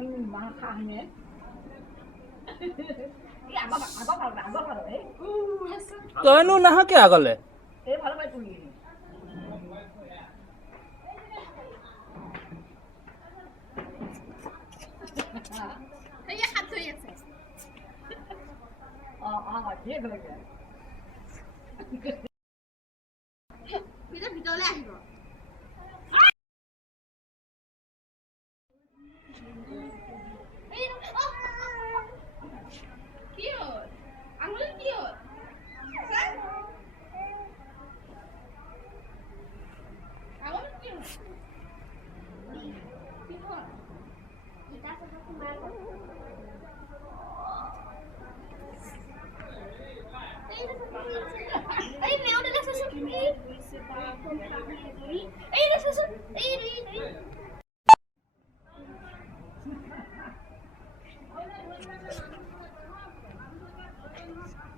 yung mga kahane. আগৰ ভালো তইনো নাহ কিয় আগলে এই ভালো পাই তুমি এই হাত ধুই আছে ঠিক লাগে ভিতৰলৈ আহিব